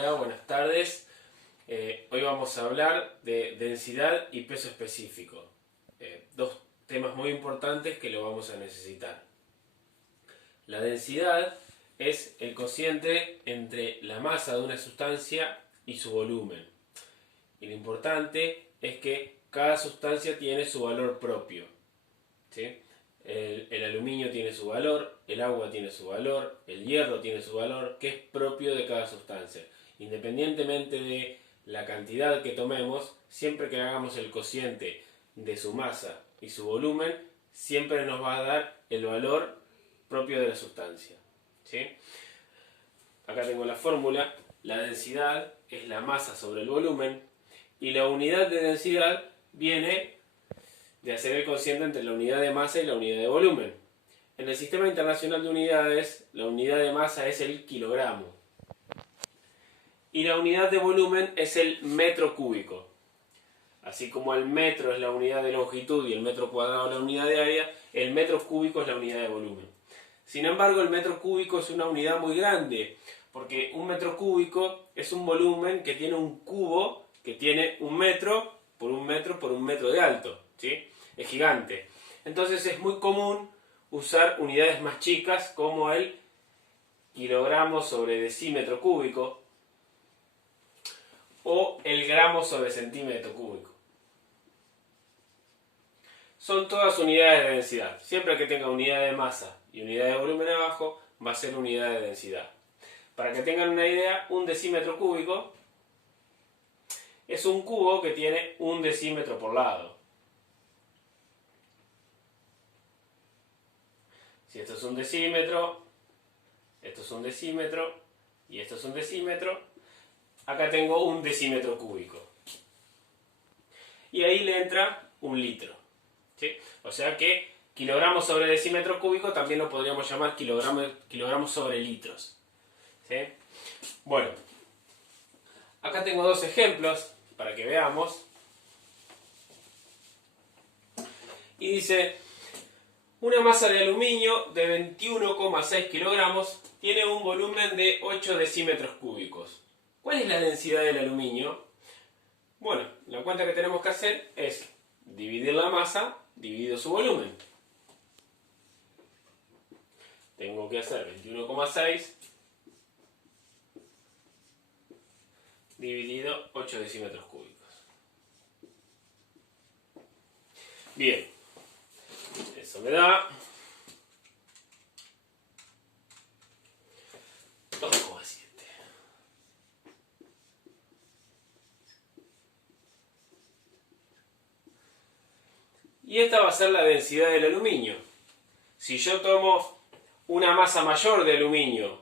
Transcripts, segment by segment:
Hola, buenas tardes. Hoy vamos a hablar de densidad y peso específico. Dos temas muy importantes que lo vamos a necesitar. La densidad es el cociente entre la masa de una sustancia y su volumen. Y lo importante es que cada sustancia tiene su valor propio, ¿sí? El aluminio tiene su valor, el agua tiene su valor, el hierro tiene su valor, que es propio de cada sustancia. Independientemente de la cantidad que tomemos, siempre que hagamos el cociente de su masa y su volumen, siempre nos va a dar el valor propio de la sustancia, ¿sí? Acá tengo la fórmula. La densidad es la masa sobre el volumen y la unidad de densidad viene de hacer el cociente entre la unidad de masa y la unidad de volumen. En el Sistema Internacional de Unidades, la unidad de masa es el kilogramo y la unidad de volumen es el metro cúbico. Así como el metro es la unidad de longitud y el metro cuadrado la unidad de área, el metro cúbico es la unidad de volumen. Sin embargo, el metro cúbico es una unidad muy grande, porque un metro cúbico es un volumen que tiene un cubo que tiene un metro por un metro de alto, ¿sí? Es gigante. Entonces es muy común usar unidades más chicas como el kilogramo sobre decímetro cúbico o el gramo sobre centímetro cúbico. Son todas unidades de densidad. Siempre que tenga unidad de masa y unidad de volumen abajo, va a ser unidad de densidad. Para que tengan una idea, un decímetro cúbico es un cubo que tiene un decímetro por lado. Si esto es un decímetro, esto es un decímetro y esto es un decímetro, acá tengo un decímetro cúbico. Y ahí le entra un litro, ¿sí? O sea que kilogramos sobre decímetro cúbico también lo podríamos llamar kilogramos sobre litros, ¿sí? Bueno, acá tengo dos ejemplos para que veamos. Y dice, una masa de aluminio de 21,6 kilogramos tiene un volumen de 8 decímetros cúbicos. ¿Cuál es la densidad del aluminio? Bueno, la cuenta que tenemos que hacer es dividir la masa dividido su volumen. Tengo que hacer 21,6 dividido 8 decímetros cúbicos. Bien, eso me da 2,7. Y esta va a ser la densidad del aluminio. Si yo tomo una masa mayor de aluminio,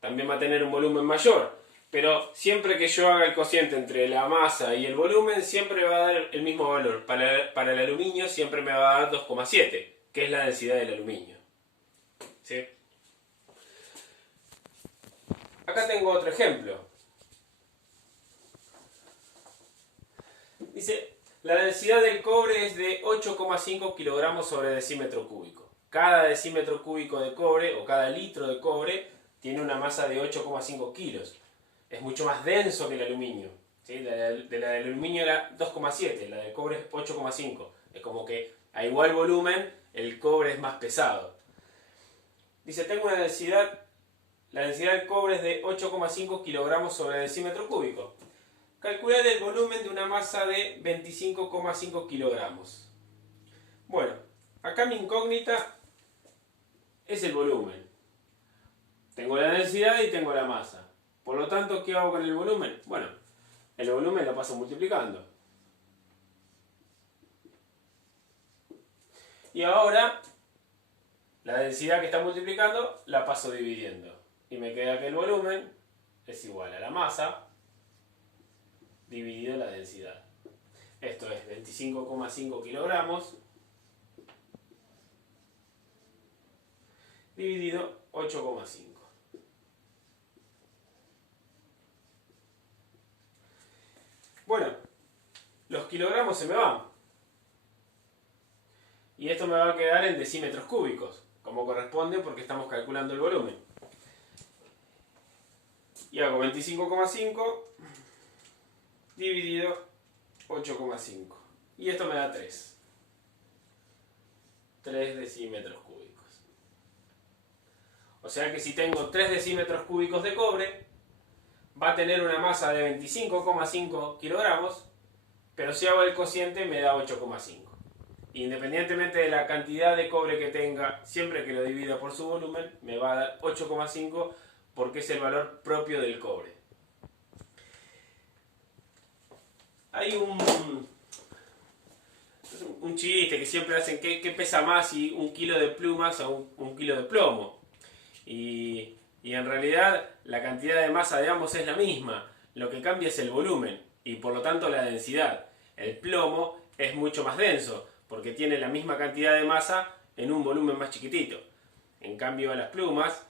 también va a tener un volumen mayor. Pero siempre que yo haga el cociente entre la masa y el volumen, siempre va a dar el mismo valor. Para el aluminio siempre me va a dar 2,7, que es la densidad del aluminio, ¿sí? Acá tengo otro ejemplo. Dice, la densidad del cobre es de 8,5 kilogramos sobre decímetro cúbico. Cada decímetro cúbico de cobre, o cada litro de cobre, tiene una masa de 8,5 kilos. Es mucho más denso que el aluminio, ¿sí? La del aluminio era 2,7, la del cobre es 8,5. Es como que a igual volumen el cobre es más pesado. Dice, tengo una densidad, la densidad del cobre es de 8,5 kilogramos sobre decímetro cúbico. Calcular el volumen de una masa de 25,5 kilogramos. Bueno, acá mi incógnita es el volumen. Tengo la densidad y tengo la masa. Por lo tanto, ¿qué hago con el volumen? Bueno, el volumen lo paso multiplicando. Y ahora, la densidad que está multiplicando la paso dividiendo. Y me queda que el volumen es igual a la masa dividido la densidad. Esto es 25,5 kilogramos dividido 8,5. Bueno, los kilogramos se me van. Y esto me va a quedar en decímetros cúbicos, como corresponde porque estamos calculando el volumen. Y hago 25,5 dividido 8,5. Y esto me da 3. 3 decímetros cúbicos. O sea que si tengo 3 decímetros cúbicos de cobre, va a tener una masa de 25,5 kilogramos, pero si hago el cociente me da 8,5. Independientemente de la cantidad de cobre que tenga, siempre que lo divida por su volumen, me va a dar 8,5 porque es el valor propio del cobre. Hay un chiste que siempre hacen que pesa más si un kilo de plumas o un kilo de plomo. Y en realidad la cantidad de masa de ambos es la misma. Lo que cambia es el volumen y por lo tanto la densidad. El plomo es mucho más denso porque tiene la misma cantidad de masa en un volumen más chiquitito. En cambio las plumas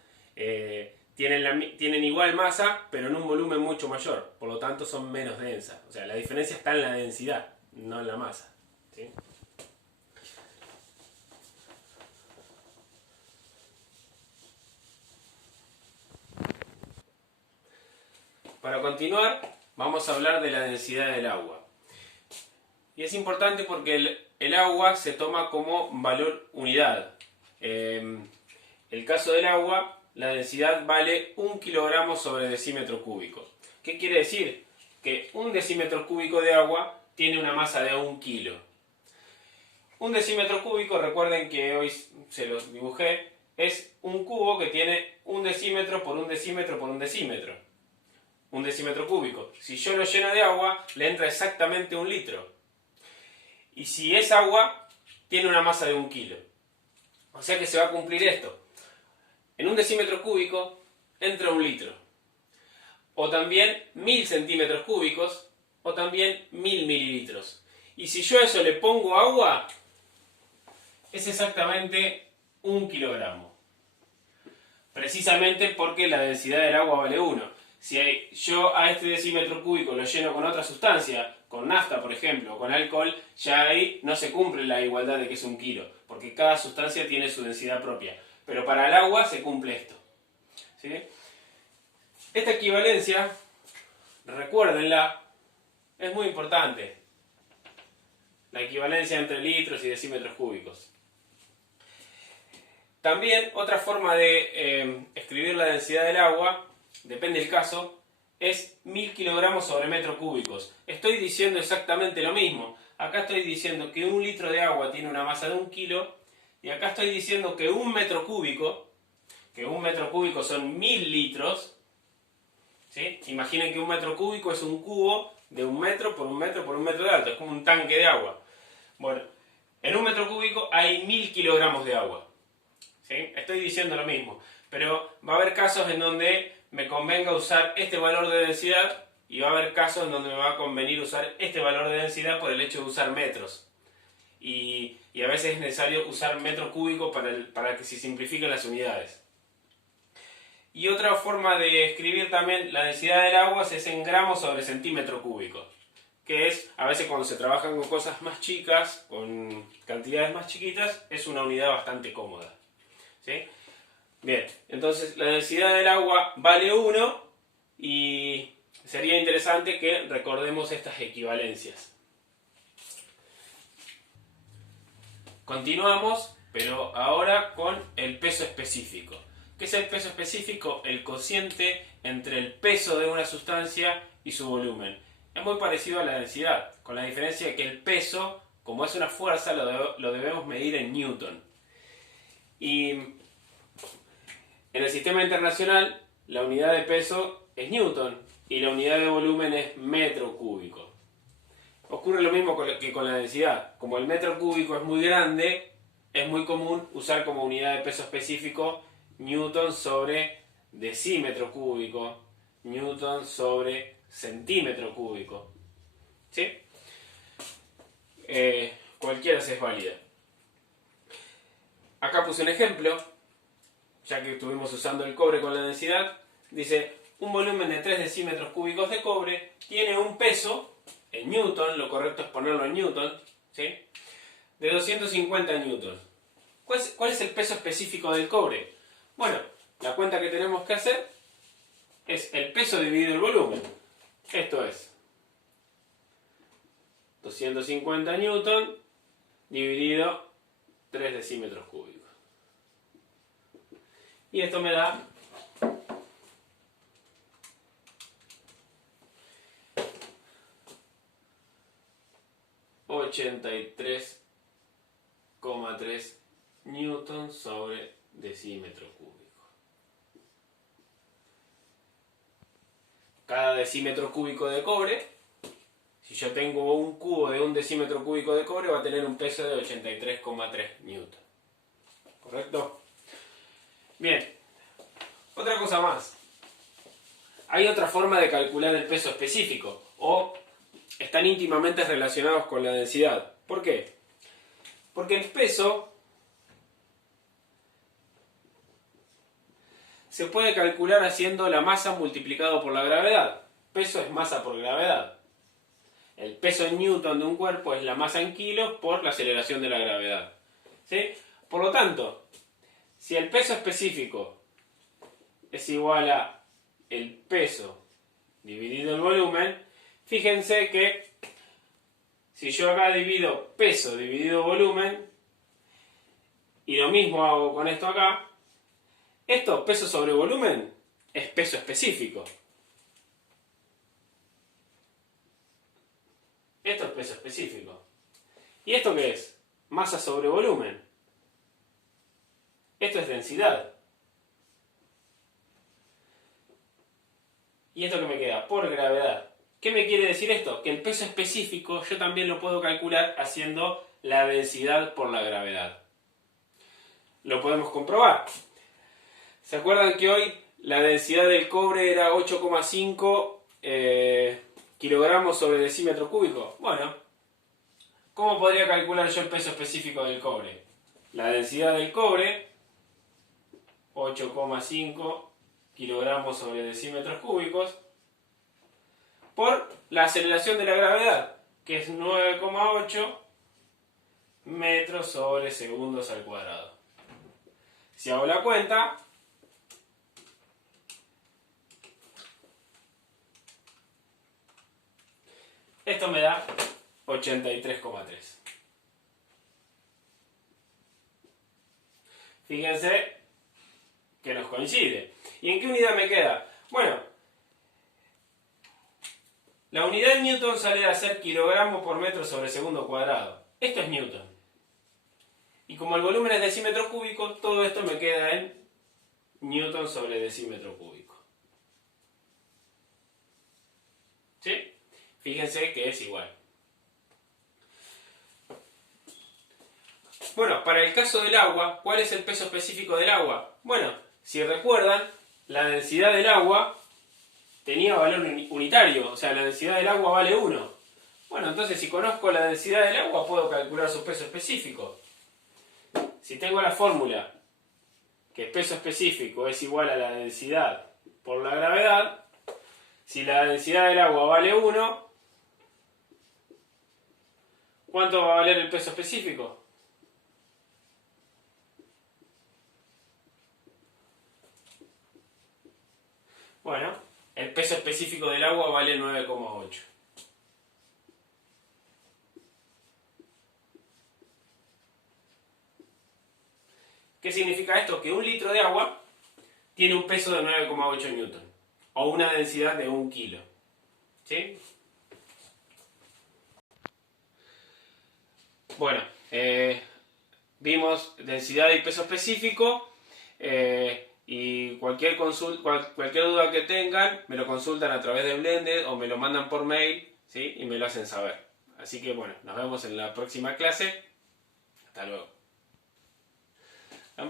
tienen igual masa pero en un volumen mucho mayor. Por lo tanto son menos densas. O sea, la diferencia está en la densidad, no en la masa. ¿Sí? Para continuar, vamos a hablar de la densidad del agua. Y es importante porque el agua se toma como valor unidad. El caso del agua, la densidad vale 1 kilogramo sobre decímetro cúbico. ¿Qué quiere decir? Que un decímetro cúbico de agua tiene una masa de 1 kilo. Un decímetro cúbico, recuerden que hoy se los dibujé, es un cubo que tiene 1 decímetro por 1 decímetro por 1 decímetro. 1 decímetro cúbico. Si yo lo lleno de agua, le entra exactamente 1 litro. Y si es agua, tiene una masa de 1 kilo. O sea que se va a cumplir esto. En 1 decímetro cúbico entra 1 litro. O también 1000 centímetros cúbicos, o también 1000 mililitros. Y si yo a eso le pongo agua, es exactamente 1 kilogramo. Precisamente porque la densidad del agua vale 1. Si yo a este decímetro cúbico lo lleno con otra sustancia, con nafta por ejemplo, o con alcohol, ya ahí no se cumple la igualdad de que es 1 kilo, porque cada sustancia tiene su densidad propia. Pero para el agua se cumple esto. ¿Sí? Esta equivalencia, recuérdenla, es muy importante. La equivalencia entre litros y decímetros cúbicos. También otra forma de escribir la densidad del agua, depende del caso, es 1000 kilogramos sobre metros cúbicos. Estoy diciendo exactamente lo mismo. Acá estoy diciendo que 1 litro de agua tiene una masa de 1 kilo y acá estoy diciendo que 1 metro cúbico, son 1000 litros. ¿Sí? Imaginen que 1 metro cúbico es un cubo de 1 metro por 1 metro por 1 metro de alto. Es como un tanque de agua. Bueno, en 1 metro cúbico hay 1000 kilogramos de agua. ¿Sí? Estoy diciendo lo mismo. Pero va a haber casos en donde me convenga usar este valor de densidad y va a haber casos en donde me va a convenir usar este valor de densidad por el hecho de usar metros. Y a veces es necesario usar metro cúbico para que se simplifiquen las unidades. Y otra forma de escribir también la densidad del agua es en gramos sobre centímetro cúbico, que es, a veces cuando se trabajan con cosas más chicas, con cantidades más chiquitas, es una unidad bastante cómoda. ¿Sí? Bien, entonces la densidad del agua vale 1 y sería interesante que recordemos estas equivalencias. Continuamos, pero ahora con el peso específico. ¿Qué es el peso específico? El cociente entre el peso de una sustancia y su volumen. Es muy parecido a la densidad, con la diferencia de que el peso, como es una fuerza, lo debemos medir en newton. Y en el sistema internacional, la unidad de peso es newton y la unidad de volumen es metro cúbico. Ocurre lo mismo que con la densidad. Como el metro cúbico es muy grande, es muy común usar como unidad de peso específico newton sobre decímetro cúbico, newton sobre centímetro cúbico. ¿Sí? Cualquiera es válida. Acá puse un ejemplo, ya que estuvimos usando el cobre con la densidad. Dice, un volumen de 3 decímetros cúbicos de cobre tiene un peso, en newton, lo correcto es ponerlo en newton, ¿sí? De 250 newtons. ¿Cuál es el peso específico del cobre? Bueno, la cuenta que tenemos que hacer es el peso dividido el volumen. Esto es 250 newton dividido 3 decímetros cúbicos. Y esto me da 83,3 newton sobre decímetro cúbico. Cada decímetro cúbico de cobre, si yo tengo un cubo de un decímetro cúbico de cobre, va a tener un peso de 83,3 newton. ¿Correcto? Bien, otra cosa más. Hay otra forma de calcular el peso específico, o están íntimamente relacionados con la densidad. ¿Por qué? Porque el peso se puede calcular haciendo la masa multiplicado por la gravedad. Peso es masa por gravedad. El peso en newton de un cuerpo es la masa en kilos por la aceleración de la gravedad. ¿Sí? Por lo tanto, si el peso específico es igual a el peso dividido el volumen, fíjense que si yo acá divido peso dividido volumen, y lo mismo hago con esto acá, esto, peso sobre volumen, es peso específico. Esto es peso específico. ¿Y esto qué es? Masa sobre volumen. Esto es densidad. ¿Y esto qué me queda? Por gravedad. ¿Qué me quiere decir esto? Que el peso específico yo también lo puedo calcular haciendo la densidad por la gravedad. Lo podemos comprobar. ¿Se acuerdan que hoy la densidad del cobre era 8,5 kilogramos sobre decímetro cúbico? Bueno, ¿cómo podría calcular yo el peso específico del cobre? La densidad del cobre, 8,5 kilogramos sobre decímetros cúbicos, por la aceleración de la gravedad, que es 9,8 metros sobre segundos al cuadrado. Si hago la cuenta, esto me da 83,3. Fíjense que nos coincide. ¿Y en qué unidad me queda? Bueno, la unidad en newton sale a ser kilogramo por metro sobre segundo cuadrado. Esto es newton. Y como el volumen es decímetro cúbico, todo esto me queda en newton sobre decímetro cúbico. ¿Sí? Fíjense que es igual. Bueno, para el caso del agua, ¿cuál es el peso específico del agua? Bueno, si recuerdan, la densidad del agua tenía valor unitario, o sea, la densidad del agua vale 1. Bueno, entonces si conozco la densidad del agua, puedo calcular su peso específico. Si tengo la fórmula que peso específico es igual a la densidad por la gravedad, si la densidad del agua vale 1, ¿cuánto va a valer el peso específico? Bueno, el peso específico del agua vale 9,8. ¿Qué significa esto? Que un litro de agua tiene un peso de 9,8 newton, o una densidad de 1 kilo. ¿Sí? Bueno, vimos densidad y peso específico, y cualquier duda que tengan, me lo consultan a través de Blender o me lo mandan por mail, ¿sí? Y me lo hacen saber. Así que bueno, nos vemos en la próxima clase. Hasta luego.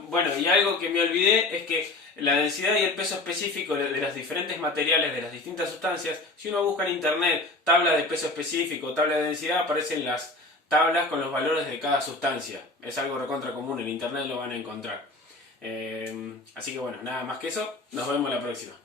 Bueno, y algo que me olvidé es que la densidad y el peso específico de los diferentes materiales, de las distintas sustancias, si uno busca en internet tabla de peso específico, tabla de densidad, aparecen las tablas con los valores de cada sustancia. Es algo recontra común, en internet lo van a encontrar. Así que bueno, nada más que eso, nos vemos la próxima.